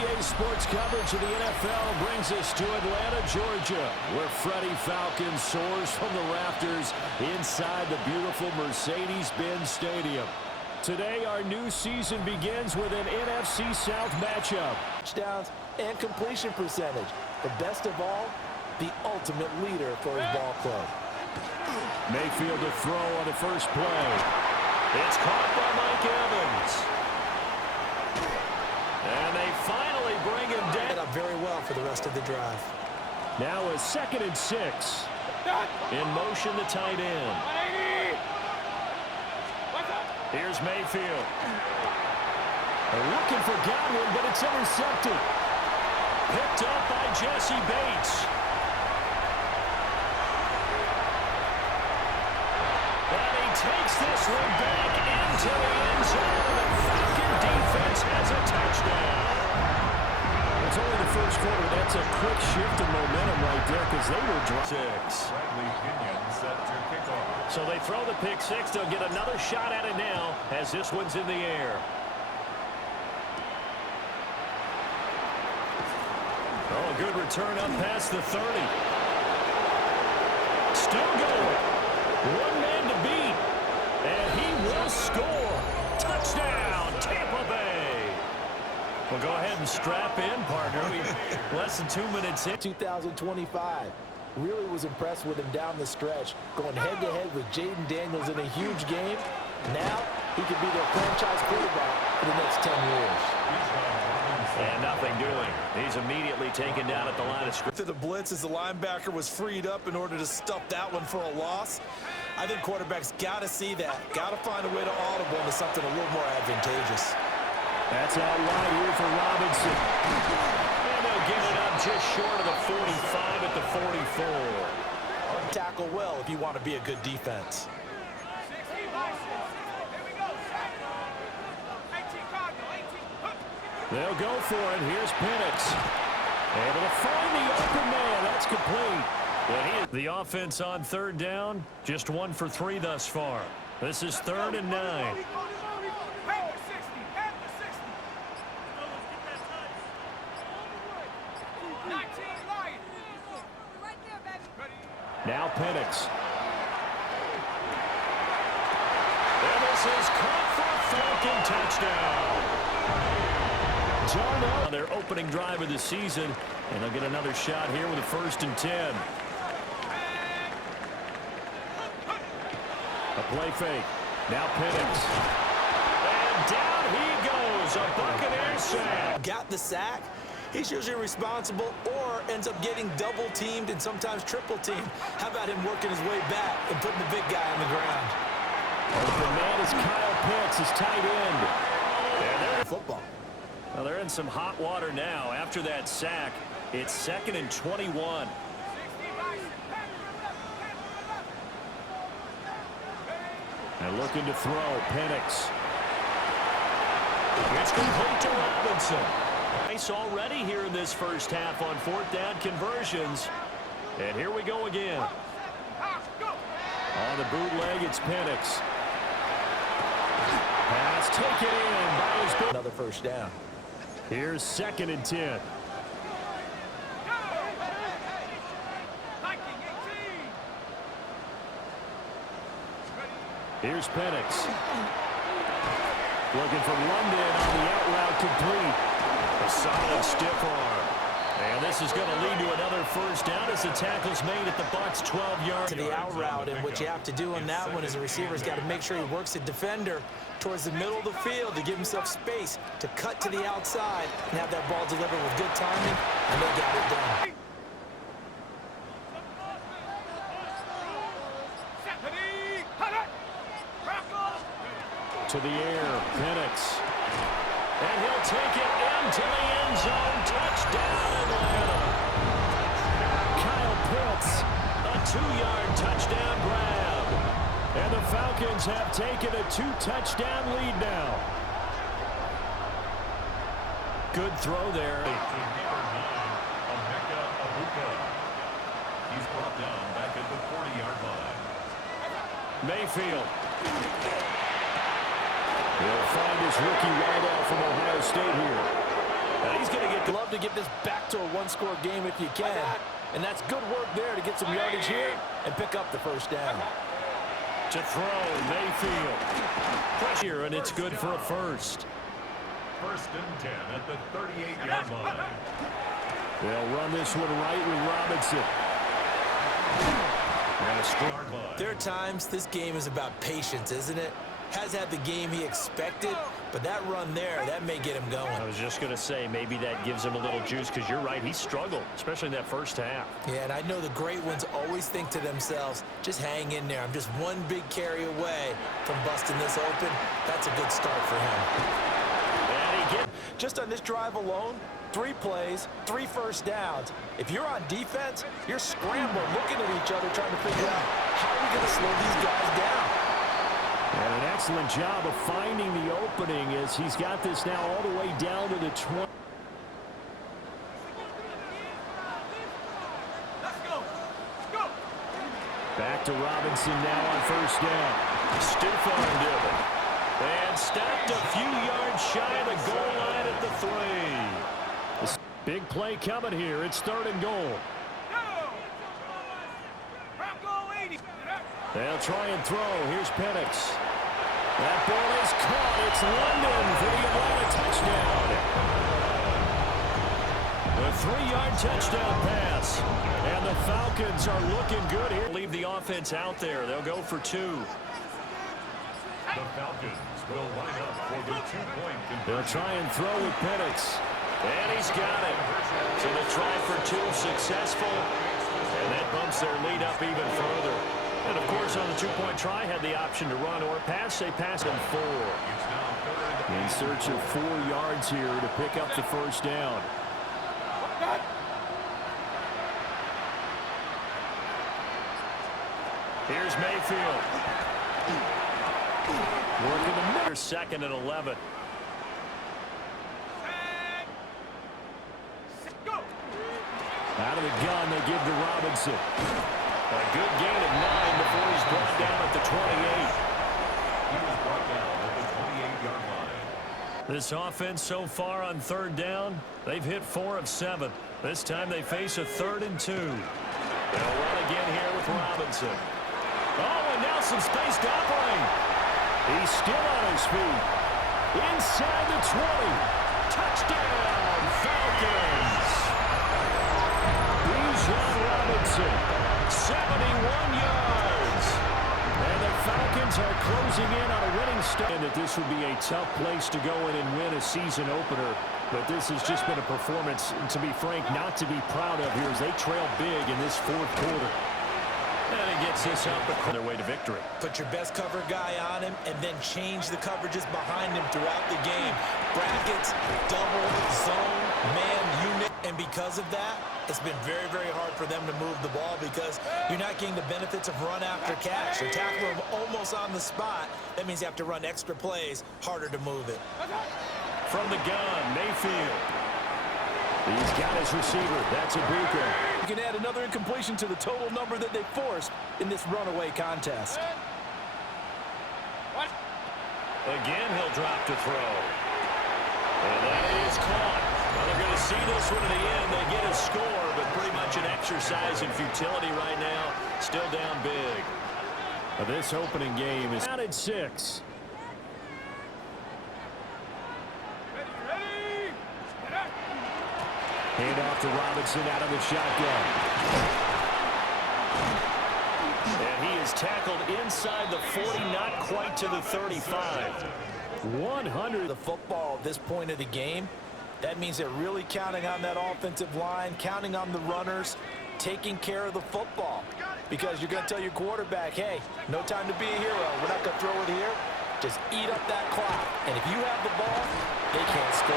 NBA sports coverage of the NFL brings us to Atlanta, Georgia, where Freddie Falcon soars from the rafters inside the beautiful Mercedes-Benz Stadium. Today, our new season begins with an NFC South matchup. Touchdowns and completion percentage. But best of all, the ultimate leader for his ball club. Mayfield to throw on the first play. It's caught by Mike Evans. And they finally bring him down. Set up very well for the rest of the drive. Now a 2nd and 6. In motion, the tight end. Here's Mayfield. They're looking for Godwin, but it's intercepted. Picked up by Jesse Bates. And he takes this one back into the end zone. The Falcon defense has a touchdown. It's only the first quarter. That's a quick shift in momentum right there because they were dropping. 6. So they throw the pick 6. They'll get another shot at it now as this one's in the air. Oh, a good return up past the 30. Still going. One man to beat. And he will score. Touchdown, Tampa Bay. Well, go ahead and strap in, partner. Less than 2 minutes in. 2025. Really was impressed with him down the stretch. Going head-to-head with Jaden Daniels in a huge game. Now, he could be their franchise quarterback for the next 10 years. And nothing doing. He's immediately taken down at the line of scrimmage. To the blitz as the linebacker was freed up in order to stuff that one for a loss. I think quarterbacks got to see that. Got to find a way to audible into something a little more advantageous. That's out wide here for Robinson. And they'll get it up just short of the 45 at the 44. Tackle well if you want to be a good defense. They'll go for it. Here's Penix. Able to find the open man. That's complete. The offense on 3rd down, just 1 for 3 thus far. This is 3rd and 9. Now Penix. And this is caught for a Falcon touchdown. John on their opening drive of the season, and they'll get another shot here with a 1st and 10. A play fake. Now Penix. And down he goes. A Buccaneer sack. Got the sack. He's usually responsible or ends up getting double-teamed and sometimes triple-teamed. How about him working his way back and putting the big guy on the ground? Open man is Kyle Pitts, his tight end. And they're football. Well, they're in some hot water now. After that sack, it's 2nd and 21. And looking to throw, Penix. It's complete to Robinson. Nice already here in this first half on 4th down conversions. And here we go again. On the bootleg, it's Penix. Pass taken in by his boot. Another 1st down. Here's 2nd and 10. Here's Penix. Looking for London on the out route complete. A solid stiff arm. And this is going to lead to another 1st down as the tackle's made at the Bucs 12-yard. To the out route, and what you have to do on that one is the receiver's got to make sure he works the defender towards the middle of the field to give himself space to cut to the outside and have that ball delivered with good timing, and they got it done. To the air, Penix. And he'll take it into the end zone. Touchdown, Atlanta. Kyle Pitts, a 2-yard touchdown grab. And the Falcons have taken a 2-touchdown lead now. Good throw there. He's brought down back at the 40-yard line. Mayfield. He'll find his rookie wideout from Ohio State here. And he's going to get Love to get this back to a one-score game if you can. And that's good work there to get some yardage here and pick up the first down. To throw, Mayfield. Pressure, and it's good for a first. 1st and 10 at the 38-yard line. They'll run this one right with Robinson. And a strong. There are times this game is about patience, isn't it? Has had the game he expected, but that run there, that may get him going. I was just going to say, maybe that gives him a little juice, because you're right, he struggled, especially in that first half. Yeah, and I know the great ones always think to themselves, just hang in there. I'm just one big carry away from busting this open. That's a good start for him. Just on this drive alone, 3 plays, 3 first downs. If you're on defense, you're scrambling, looking at each other, trying to figure out how are we going to slow these guys down. And an excellent job of finding the opening as he's got this now all the way down to the 20. Back to Robinson now on first down. Stufo did it. And stopped a few yards shy of the goal line at the 3. This big play coming here. It's 3rd and goal. They'll try and throw. Here's Penix. That ball is caught. It's London for the Atlanta touchdown. The 3-yard touchdown pass. And the Falcons are looking good here. Leave the offense out there. They'll go for 2. The Falcons will line up for the 2-point conversion. They'll try and throw with Penix. And he's got it. So the try for 2 successful. And that bumps their lead up even further. And, of course, on the 2-point try, had the option to run or pass. They passed him 4. In search of 4 yards here to pick up the first down. Here's Mayfield. Working the middle. 2nd and 11. Out of the gun, they give to Robinson. A good gain of 9 before he's brought down at the 28. He was brought down at the 28-yard line. This offense so far on 3rd down, they've hit 4 of 7. This time they face a 3rd and 2. They'll run again here with Robinson. Oh, and now some space to operate. He's still on his feet. Inside the 20. Touchdown, Falcons. Bijan Robinson, 71 yards. And the Falcons are closing in on a winning start. And that this would be a tough place to go in and win a season opener. But this has just been a performance, to be frank, not to be proud of here as they trail big in this 4th quarter. And he gets this up on their way to victory. Put your best cover guy on him and then change the coverages behind him throughout the game. Brackets, double, zone, man, unit. And because of that, it's been very, very hard for them to move the ball because you're not getting the benefits of run after catch. You're tackling him almost on the spot. That means you have to run extra plays, harder to move it. From the gun, Mayfield. He's got his receiver. That's Ibuka. You can add another incompletion to the total number that they forced in this runaway contest. Again, he'll drop to throw. And that is caught. Well, they're going to see this one in the end. They get a score, but pretty much an exercise in futility right now. Still down big. This opening game is out at 6. Hand off to Robinson out of the shotgun. And he is tackled inside the 40, not quite to the 35. 100. The football at this point of the game, that means they're really counting on that offensive line, counting on the runners, taking care of the football. Because you're going to tell your quarterback, hey, no time to be a hero. We're not going to throw it here. Just eat up that clock. And if you have the ball, they can't score.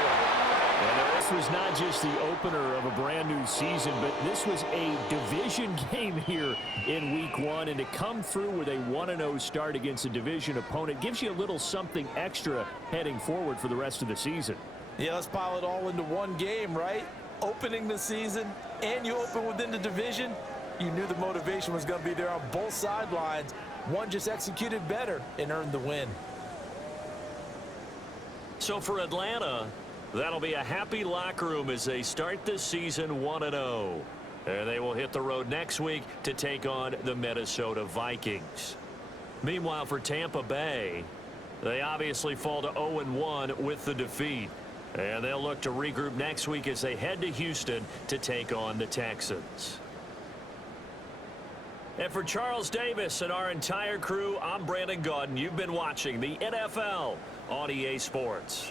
And this was not just the opener of a brand new season, but this was a division game here in week 1. And to come through with a 1-0 start against a division opponent gives you a little something extra heading forward for the rest of the season. Yeah, let's pile it all into one game, right? Opening the season, and you open within the division. You knew the motivation was going to be there on both sidelines. One just executed better and earned the win. So for Atlanta, That'll be a happy locker room as they start the season 1-0. And they will hit the road next week to take on the Minnesota Vikings. Meanwhile, for Tampa Bay, they obviously fall to 0-1 with the defeat. And they'll look to regroup next week as they head to Houston to take on the Texans. And for Charles Davis and our entire crew, I'm Brandon Gaudin. You've been watching the NFL on EA Sports.